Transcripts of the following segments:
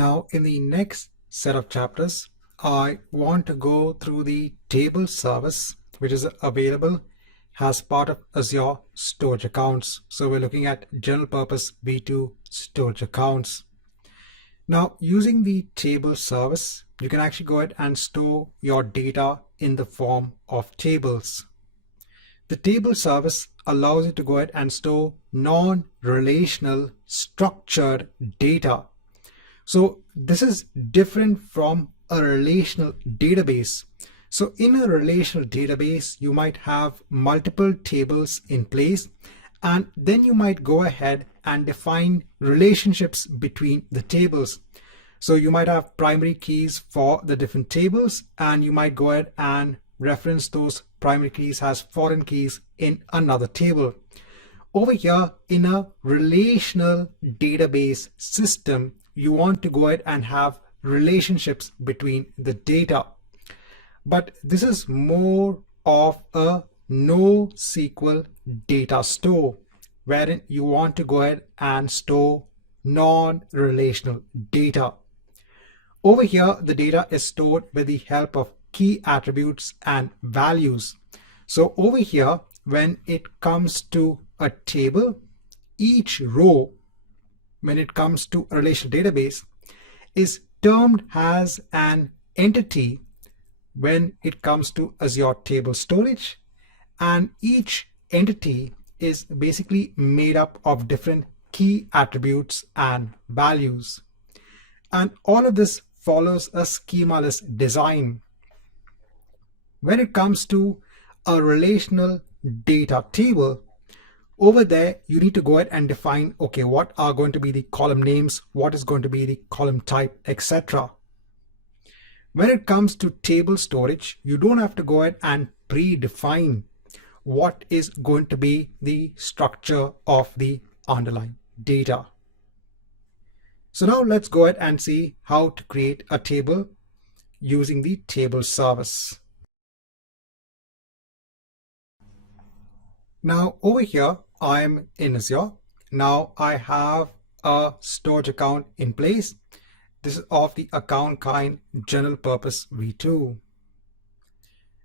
Now, in the next set of chapters, I want to go through the table service, which is available as part of Azure storage accounts. So we're looking at general purpose V2 storage accounts. Now, using the table service, you can actually go ahead and store your data in the form of tables. The table service allows you to go ahead and store non-relational structured data. So this is different from a relational database. So in a relational database, you might have multiple tables in place, and then you might go ahead and define relationships between the tables. So you might have primary keys for the different tables, and you might go ahead and reference those primary keys as foreign keys in another table. Over here in a relational database system, you want to go ahead and have relationships between the data. But this is more of a NoSQL data store, wherein you want to go ahead and store non-relational data. Over here, the data is stored with the help of key attributes and values. So over here, when it comes to a table, each row, when it comes to a relational database, is termed as an entity when it comes to Azure Table Storage, and each entity is basically made up of different key attributes and values. And all of this follows a schemaless design. When it comes to a relational data table, over there, you need to go ahead and define, okay, what are going to be the column names, what is going to be the column type, etc. When it comes to table storage, you don't have to go ahead and predefine what is going to be the structure of the underlying data. So now let's go ahead and see how to create a table using the table service. Now over here, I'm in Azure. Now I have a storage account in place. This is of the account kind general purpose V2.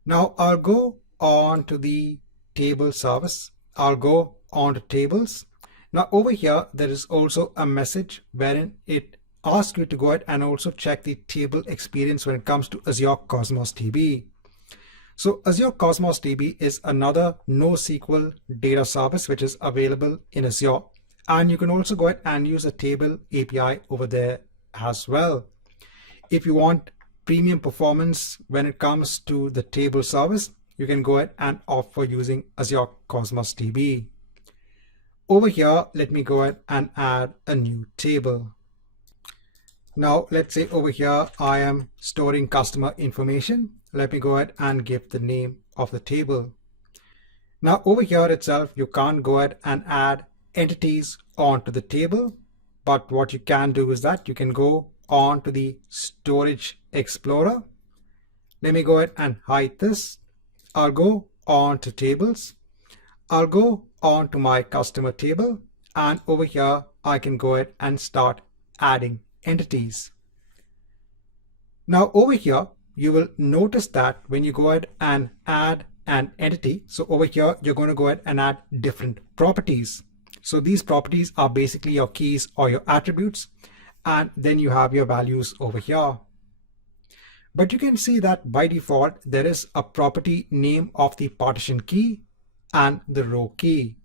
Now I'll go on to the table service. I'll go on to tables. Now over here, there is also a message wherein it asks you to go ahead and also check the table experience when it comes to Azure Cosmos DB. So Azure Cosmos DB is another NoSQL data service which is available in Azure, and you can also go ahead and use a table API over there as well. If you want premium performance when it comes to the table service, you can go ahead and opt for using Azure Cosmos DB. Over here, let me go ahead and add a new table. Now let's say over here I am storing customer information. Let me go ahead and give the name of the table. Now over here itself, you can't go ahead and add entities onto the table, but what you can do is that you can go on to the Storage Explorer. Let me go ahead and hide this. I'll go on to tables. I'll go on to my customer table, and over here I can go ahead and start adding entities. Now over here, you will notice that when you go ahead and add an entity, so over here, you're going to go ahead and add different properties. So these properties are basically your keys or your attributes, and then you have your values over here. But you can see that by default, there is a property name of the partition key and the row key.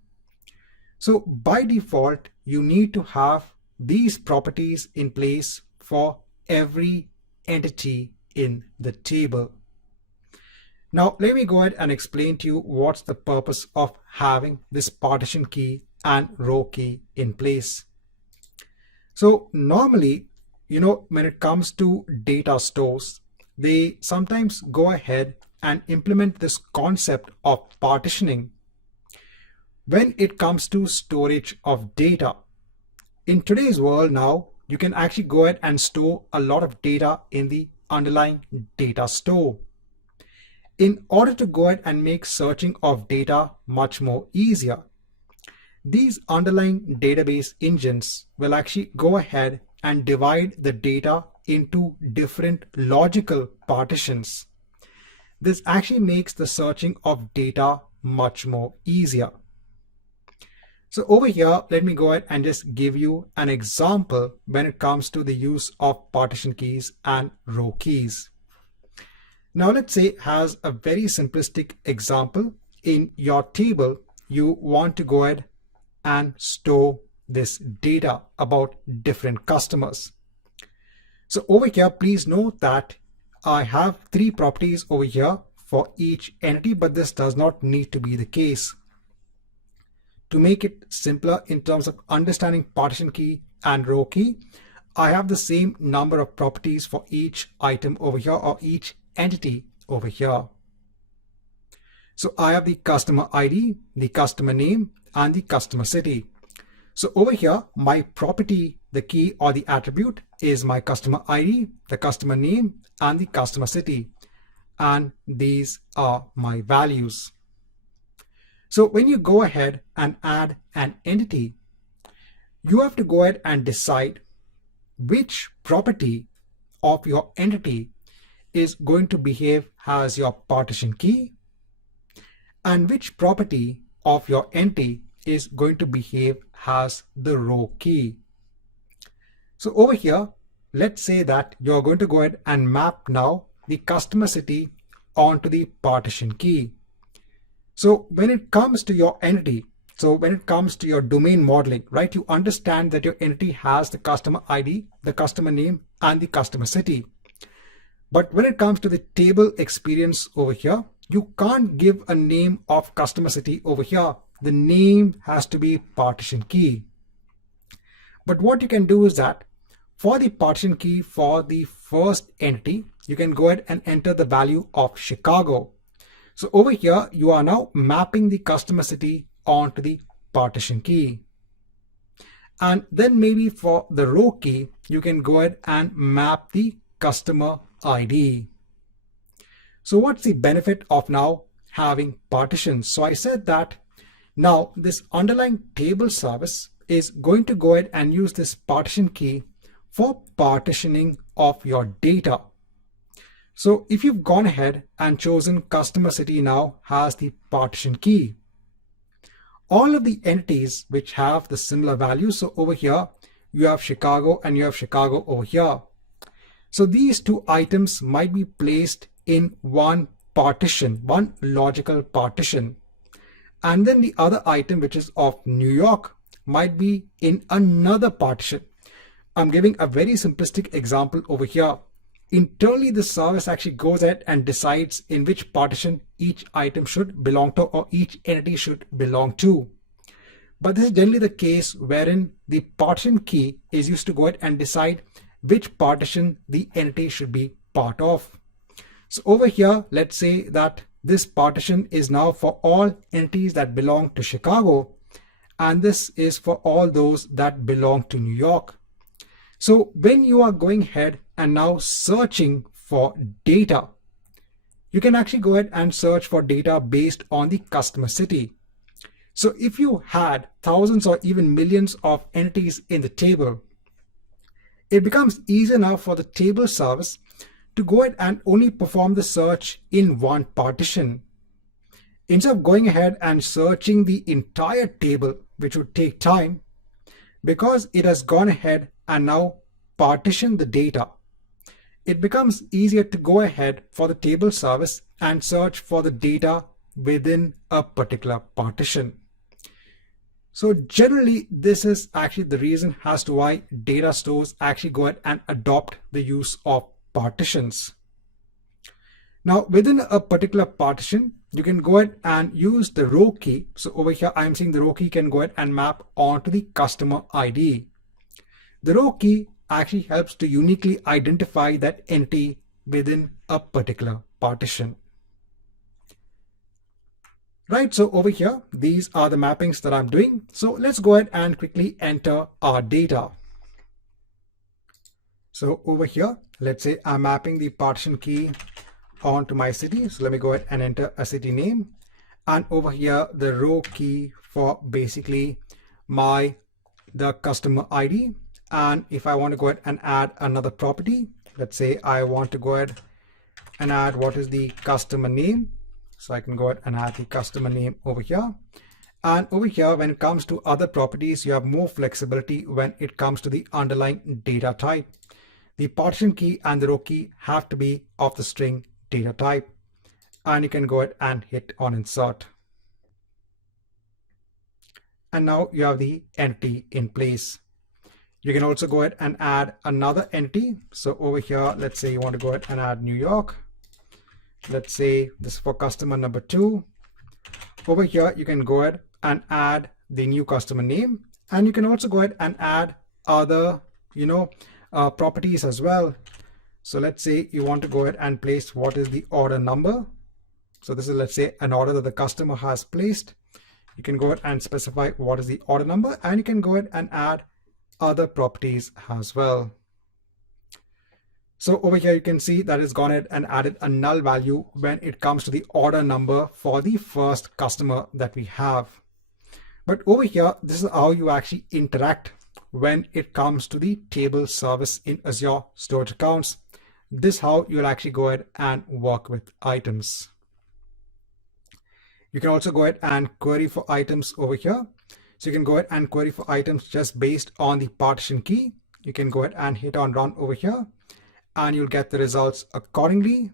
So by default, you need to have these properties in place for every entity in the table. Now let me go ahead and explain to you what's the purpose of having this partition key and row key in place. So normally, when it comes to data stores, they sometimes go ahead and implement this concept of partitioning when it comes to storage of data. In today's world now, you can actually go ahead and store a lot of data in the underlying data store. In order to go ahead and make searching of data much more easier, these underlying database engines will actually go ahead and divide the data into different logical partitions. This actually makes the searching of data much more easier. So over here, let me go ahead and just give you an example when it comes to the use of partition keys and row keys. Now let's say has a very simplistic example. In your table, you want to go ahead and store this data about different customers. So over here, please note that I have 3 properties over here for each entity, but this does not need to be the case. To make it simpler in terms of understanding partition key and row key, I have the same number of properties for each item over here or each entity over here. So I have the customer ID, the customer name, and the customer city. So over here, my property, the key or the attribute is my customer ID, the customer name, and the customer city. And these are my values. So when you go ahead and add an entity, you have to go ahead and decide which property of your entity is going to behave as your partition key and which property of your entity is going to behave as the row key. So over here, let's say that you're going to go ahead and map now the customer city onto the partition key. So when it comes to your entity, so when it comes to your domain modeling, right, you understand that your entity has the customer ID, the customer name, and the customer city. But when it comes to the table experience over here, you can't give a name of customer city over here. The name has to be partition key. But what you can do is that for the partition key for the first entity, you can go ahead and enter the value of Chicago. So over here, you are now mapping the customer city onto the partition key. And then maybe for the row key, you can go ahead and map the customer ID. So what's the benefit of now having partitions? So I said that now this underlying table service is going to go ahead and use this partition key for partitioning of your data. So if you've gone ahead and chosen customer city now has the partition key, all of the entities which have the similar values, so over here you have Chicago and you have Chicago over here. So these 2 items might be placed in one partition, one logical partition. And then the other item, which is of New York, might be in another partition. I'm giving a very simplistic example over here. Internally, the service actually goes ahead and decides in which partition each item should belong to or each entity should belong to. But this is generally the case wherein the partition key is used to go ahead and decide which partition the entity should be part of. So over here, let's say that this partition is now for all entities that belong to Chicago, and this is for all those that belong to New York. So when you are going ahead and now searching for data, you can actually go ahead and search for data based on the customer city. So if you had thousands or even millions of entities in the table, it becomes easy now for the table service to go ahead and only perform the search in one partition. Instead of going ahead and searching the entire table, which would take time, because it has gone ahead and now partition the data, it becomes easier to go ahead for the table service and search for the data within a particular partition. So generally, this is actually the reason as to why data stores actually go ahead and adopt the use of partitions. Now within a particular partition, you can go ahead and use the row key. So over here, I'm seeing the row key can go ahead and map onto the customer ID. The row key actually helps to uniquely identify that entity within a particular partition. Right, so over here, these are the mappings that I'm doing. So let's go ahead and quickly enter our data. So over here, let's say I'm mapping the partition key onto my city. So let me go ahead and enter a city name. And over here, the row key for basically the customer ID. And if I want to go ahead and add another property, let's say I want to go ahead and add what is the customer name. So I can go ahead and add the customer name over here. And over here, when it comes to other properties, you have more flexibility when it comes to the underlying data type. The partition key and the row key have to be of the string data type. And you can go ahead and hit on insert. And now you have the entity in place. You can also go ahead and add another entity. So over here, let's say you want to go ahead and add New York. Let's say this is for customer number 2. Over here, you can go ahead and add the new customer name. And you can also go ahead and add other, properties as well. So let's say you want to go ahead and place what is the order number. So this is, let's say, an order that the customer has placed. You can go ahead and specify what is the order number, and you can go ahead and add other properties as well. So over here, you can see that it's gone ahead and added a null value when it comes to the order number for the first customer that we have. But over here, this is how you actually interact when it comes to the table service in Azure Storage Accounts. This is how you'll actually go ahead and work with items. You can also go ahead and query for items over here. So you can go ahead and query for items just based on the partition key. You can go ahead and hit on run over here, and you'll get the results accordingly.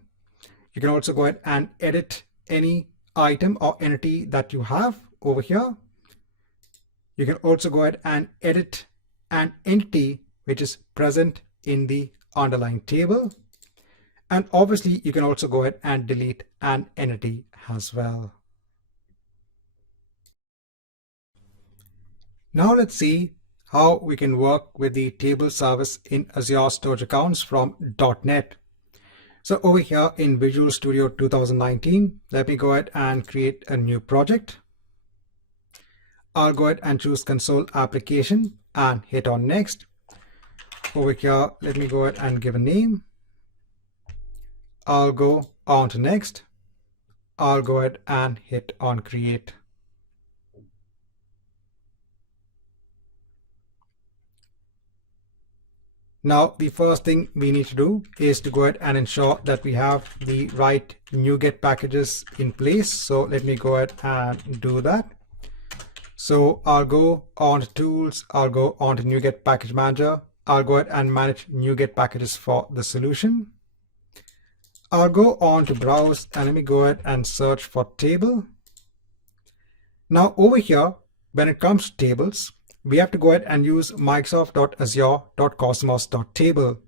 You can also go ahead and edit any item or entity that you have over here. You can also go ahead and edit an entity which is present in the underlying table. And obviously, you can also go ahead and delete an entity as well. Now let's see how we can work with the table service in Azure Storage Accounts from .NET. So over here in Visual Studio 2019, let me go ahead and create a new project. I'll go ahead and choose Console Application and hit on Next. Over here, let me go ahead and give a name. I'll go on to Next. I'll go ahead and hit on Create. Now, the first thing we need to do is to go ahead and ensure that we have the right NuGet packages in place. So let me go ahead and do that. So I'll go on to Tools, I'll go on to NuGet Package Manager. I'll go ahead and manage NuGet packages for the solution. I'll go on to Browse and let me go ahead and search for table. Now over here, when it comes to tables, we have to go ahead and use microsoft.azure.cosmos.table.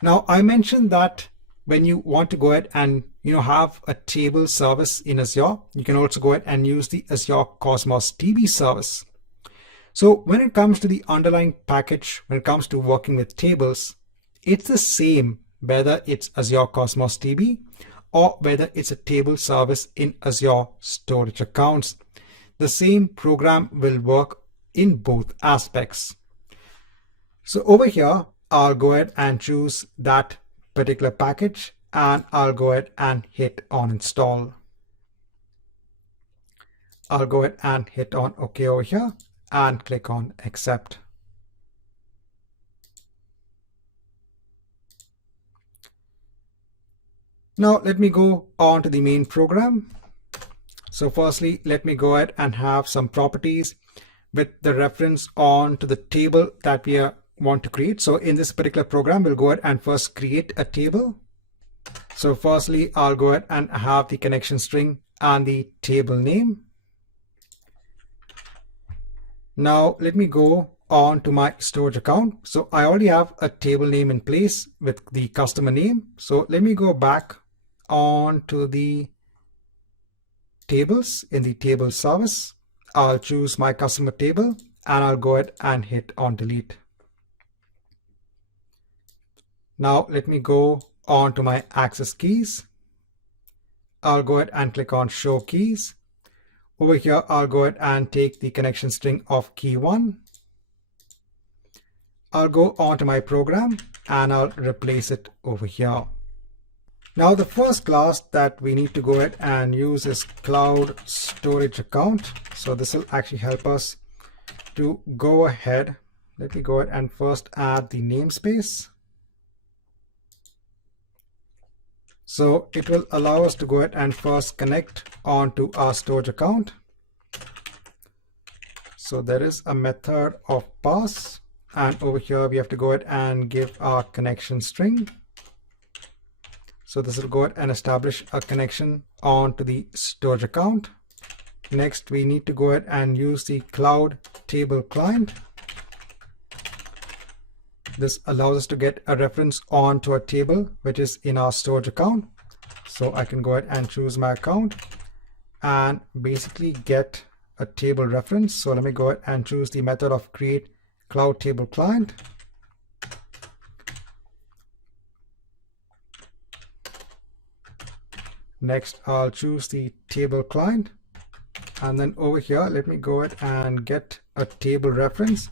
Now I mentioned that when you want to go ahead and have a table service in Azure, you can also go ahead and use the Azure Cosmos DB service. So when it comes to the underlying package, when it comes to working with tables, it's the same whether it's Azure Cosmos DB or whether it's a table service in Azure Storage Accounts. The same program will work in both aspects. So over here, I'll go ahead and choose that particular package and I'll go ahead and hit on install. I'll go ahead and hit on OK over here and click on accept. Now let me go on to the main program. So firstly, let me go ahead and have some properties with the reference on to the table that we want to create. So in this particular program, we'll go ahead and first create a table. So firstly, I'll go ahead and have the connection string and the table name. Now let me go on to my storage account. So I already have a table name in place with the customer name. So let me go back on to the tables in the table service. I'll choose my customer table and I'll go ahead and hit on delete. Now let me go on to my access keys. I'll go ahead and click on show keys. Over here, I'll go ahead and take the connection string of key 1. I'll go on to my program and I'll replace it over here. Now the first class that we need to go ahead and use is Cloud Storage Account. So this will actually help us to go ahead Let me go ahead and first add the namespace. So it will allow us to go ahead and first connect onto our storage account. So there is a method of pass, and over here we have to go ahead and give our connection string. So this will go ahead and establish a connection onto the storage account. Next, we need to go ahead and use the cloud table client. This allows us to get a reference onto a table which is in our storage account. So I can go ahead and choose my account and basically get a table reference. So let me go ahead and choose the method of create cloud table client. Next, I'll choose the table client. And then over here, let me go ahead and get a table reference.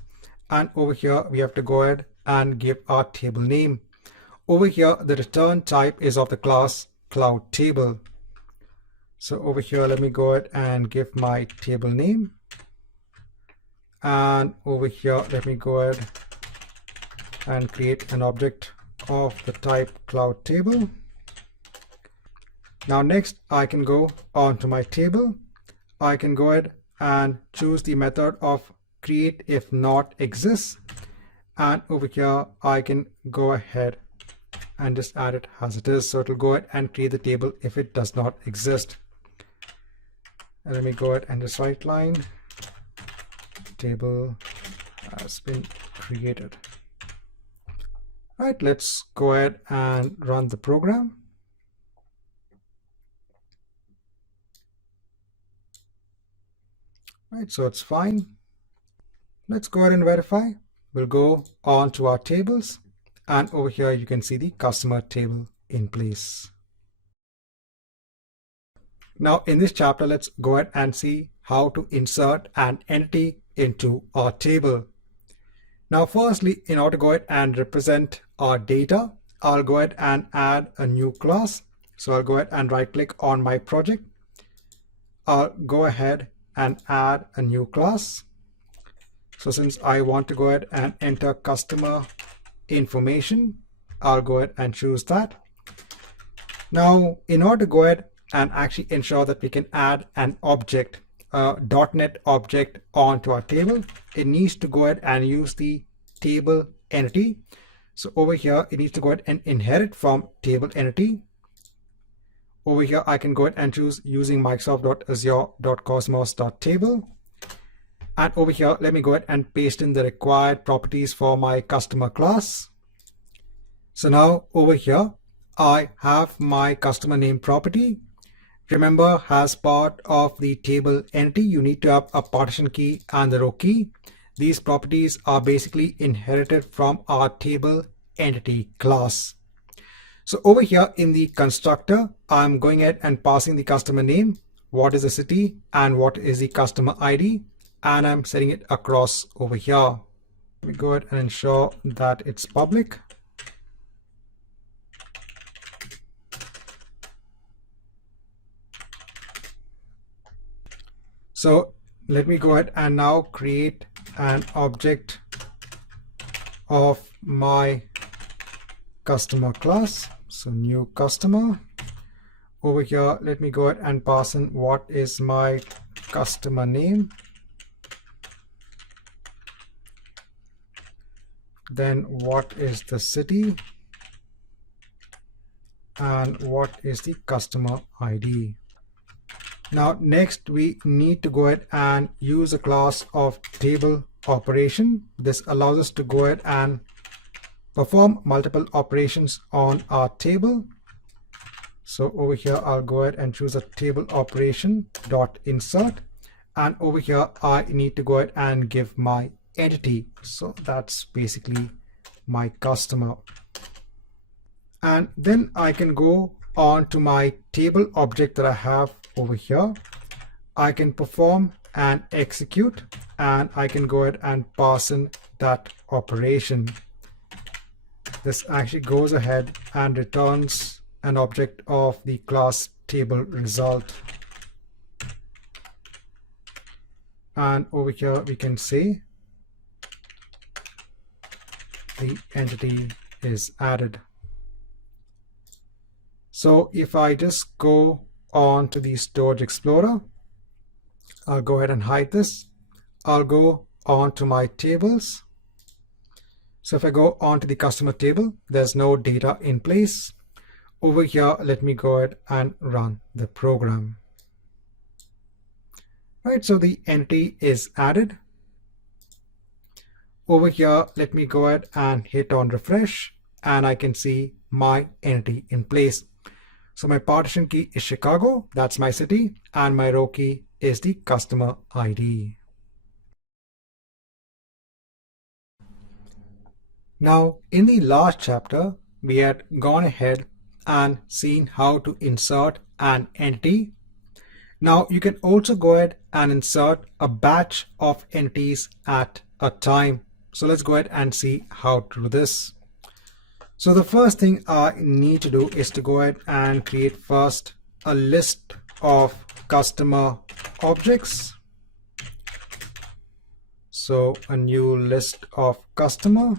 And over here, we have to go ahead and give our table name. Over here, the return type is of the class cloud table. So over here, let me go ahead and give my table name. And over here, let me go ahead and create an object of the type cloud table. Now next, I can go onto my table. I can go ahead and choose the method of create if not exists. And over here, I can go ahead and just add it as it is. So it will go ahead and create the table if it does not exist. And let me go ahead and just write line table has been created. All right, let's go ahead and run the program. All right, so it's fine. Let's go ahead and verify. We'll go on to our tables, and over here you can see the customer table in place. Now in this chapter, let's go ahead and see how to insert an entity into our table. Now firstly, in order to go ahead and represent our data, I'll go ahead and add a new class. So I'll go ahead and right click on my project. I'll go ahead and add a new class. So since I want to go ahead and enter customer information, I'll go ahead and choose that. Now, in order to go ahead and actually ensure that we can add an object, a .NET object onto our table, it needs to go ahead and use the table entity. So over here, it needs to go ahead and inherit from table entity. Over here, I can go ahead and choose using Microsoft.Azure.Cosmos.Table. And over here, let me go ahead and paste in the required properties for my customer class. So now over here, I have my customer name property. Remember, as part of the table entity, you need to have a partition key and the row key. These properties are basically inherited from our table entity class. So over here in the constructor, I'm going ahead and passing the customer name, what is the city, and what is the customer ID, and I'm setting it across over here. Let me go ahead and ensure that it's public. So let me go ahead and now create an object of my customer class. So new customer. Over here, let me go ahead and pass in what is my customer name. Then what is the city? And what is the customer ID? Now next, we need to go ahead and use a class of table operation. This allows us to go ahead and perform multiple operations on our table. So over here, I'll go ahead and choose a table operation dot insert. And over here, I need to go ahead and give my entity. So that's basically my customer. And then I can go on to my table object that I have over here. I can perform and execute, and I can go ahead and pass in that operation. This actually goes ahead and returns an object of the class table result. And over here we can say the entity is added. So if I just go on to the Storage Explorer, I'll go ahead and hide this. I'll go on to my tables. So if I go on to the customer table, there's no data in place. Over here, let me go ahead and run the program. Right, so the entity is added. Over here, let me go ahead and hit on refresh, and I can see my entity in place. So my partition key is Chicago, that's my city, and my row key is the customer ID. Now, in the last chapter, we had gone ahead and seen how to insert an entity. Now, you can also go ahead and insert a batch of entities at a time. So let's go ahead and see how to do this. So the first thing I need to do is to go ahead and create first a list of customer objects. So a new list of customer.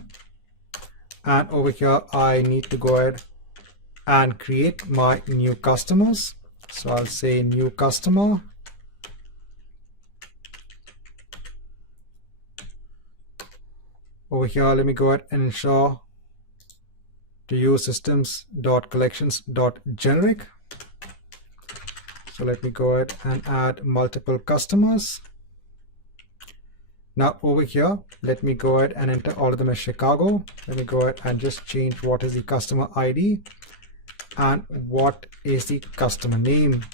And over here, I need to go ahead and create my new customers. So I'll say new customer. Over here, let me go ahead and ensure to use systems.collections.generic. So let me go ahead and add multiple customers. Now over here, let me go ahead and enter all of them as Chicago. Let me go ahead and just change what is the customer ID and what is the customer name.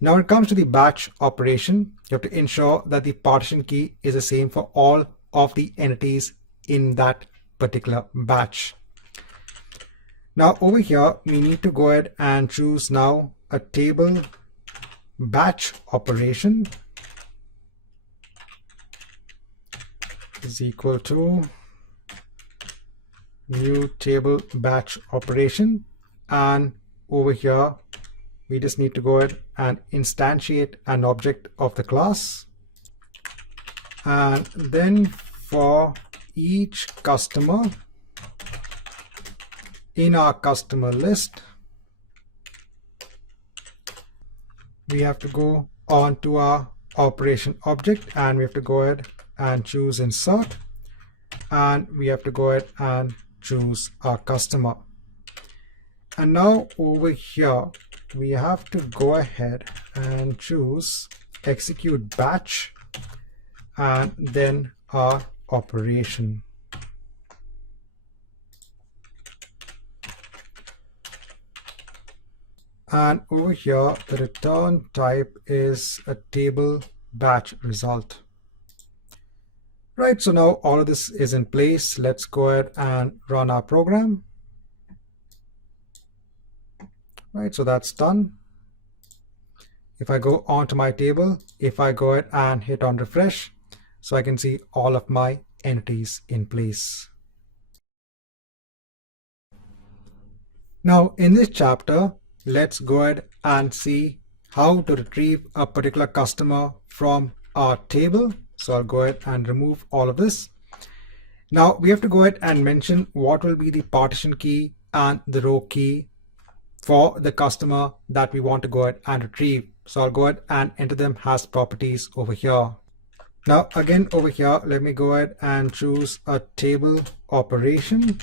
Now when it comes to the batch operation, you have to ensure that the partition key is the same for all of the entities in that particular batch. Now over here, we need to go ahead and choose now a table batch operation is equal to new table batch operation, and over here we just need to go ahead and instantiate an object of the class, and then for each customer in our customer list, we have to go on to our operation object and we have to go ahead and choose insert, and we have to go ahead and choose our customer. And now over here, we have to go ahead and choose execute batch and then our operation. And over here, the return type is a table batch result. Right, so now all of this is in place. Let's go ahead and run our program. Right, so that's done. If I go onto my table, if I go ahead and hit on refresh, so I can see all of my entities in place. Now in this chapter, let's go ahead and see how to retrieve a particular customer from our table. So I'll go ahead and remove all of this. Now we have to go ahead and mention what will be the partition key and the row key for the customer that we want to go ahead and retrieve. So I'll go ahead and enter them as properties over here. Now again over here, let me go ahead and choose a table operation.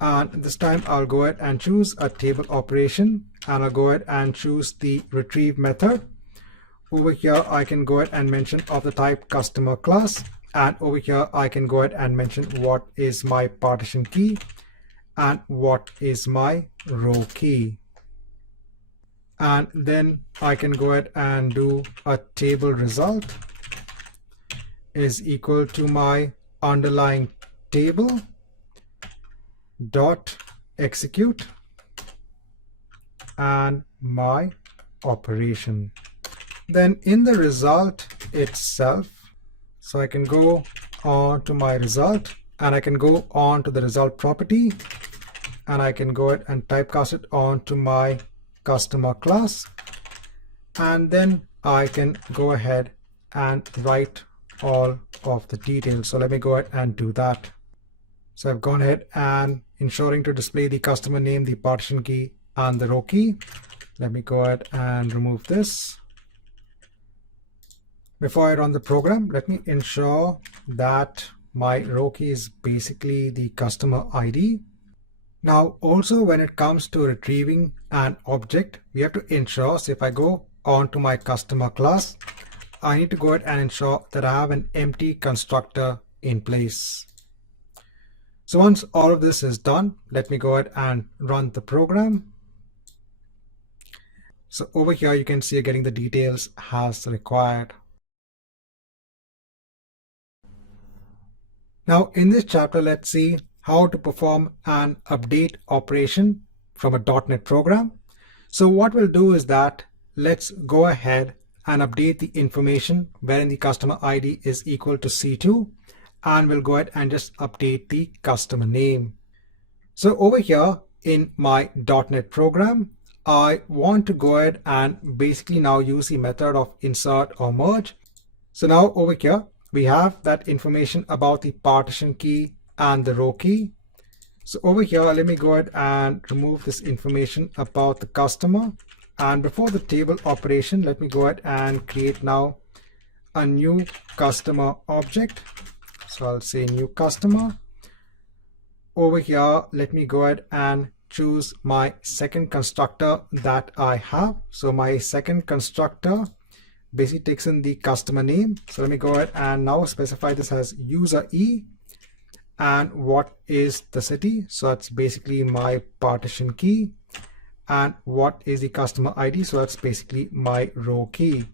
And this time I'll go ahead and choose a table operation, and I'll go ahead and choose the retrieve method. Over here, I can go ahead and mention of the type customer class. And over here, I can go ahead and mention what is my partition key and what is my row key. And then I can go ahead and do a table result is equal to my underlying table dot execute and my operation. Then in the result itself, so I can go on to my result and I can go on to the result property and I can go ahead and typecast it onto my customer class, and then I can go ahead and write all of the details. So let me go ahead and do that. So I've gone ahead and ensuring to display the customer name, the partition key, and the row key. Let me go ahead and remove this. Before I run the program, let me ensure that my row key is basically the customer ID. Now also when it comes to retrieving an object, we have to ensure, so if I go on to my customer class, I need to go ahead and ensure that I have an empty constructor in place. So once all of this is done, let me go ahead and run the program. So over here you can see you're getting the details as required. Now in this chapter, let's see how to perform an update operation from a .NET program. So what we'll do is that let's go ahead and update the information wherein the customer ID is equal to C2, and we'll go ahead and just update the customer name. So over here in my .NET program, I want to go ahead and basically now use the method of insert or merge. So now over here, we have that information about the partition key and the row key. So over here, let me go ahead and remove this information about the customer. And before the table operation, let me go ahead and create now a new customer object. So I'll say new customer. Over here, let me go ahead and choose my second constructor that I have. So my second constructor basically takes in the customer name. So let me go ahead and now specify this as user E. And what is the city? So that's basically my partition key. And what is the customer ID? So that's basically my row key.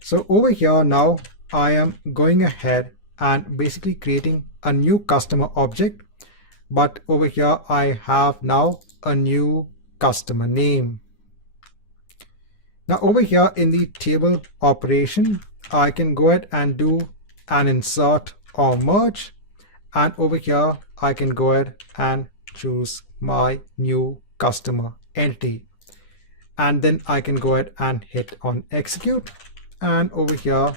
So over here now, I am going ahead and basically creating a new customer object. But over here, I have now a new customer name. Now over here in the table operation, I can go ahead and do an insert or merge. And over here, I can go ahead and choose my new customer entity. And then I can go ahead and hit on execute. And over here,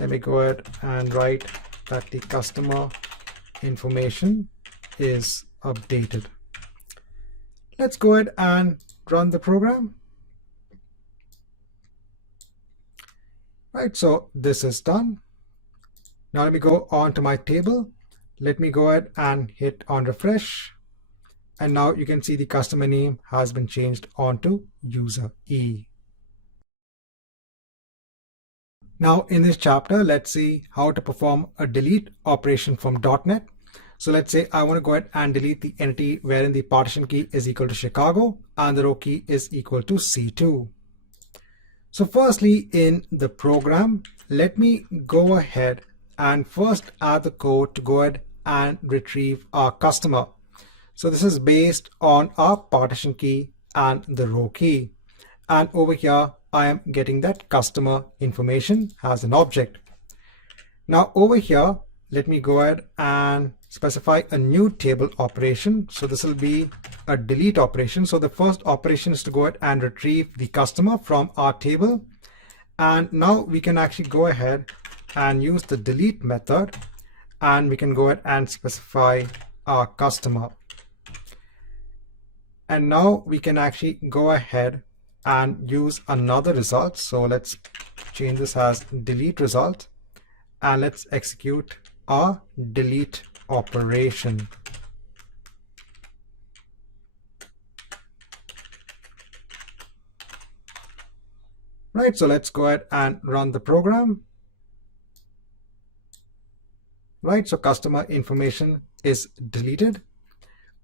let me go ahead and write that the customer information is updated. Let's go ahead and run the program. Right, so this is done. Now let me go on to my table. Let me go ahead and hit on refresh. And now you can see the customer name has been changed onto user E. Now in this chapter, let's see how to perform a delete operation from .NET. So let's say I want to go ahead and delete the entity wherein the partition key is equal to Chicago and the row key is equal to C2. So firstly, in the program, let me go ahead and first add the code to go ahead and retrieve our customer. So this is based on our partition key and the row key. And over here, I am getting that customer information as an object. Now over here, let me go ahead and specify a new table operation. So this will be a delete operation. So the first operation is to go ahead and retrieve the customer from our table. And now we can actually go ahead and use the delete method, and we can go ahead and specify our customer. And now we can actually go ahead and use another result. So let's change this as delete result, and let's execute our delete operation. Right, so let's go ahead and run the program. Right, so customer information is deleted.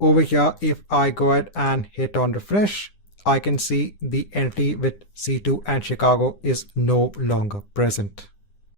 Over here, if I go ahead and hit on refresh, I can see the entity with C2 and Chicago is no longer present.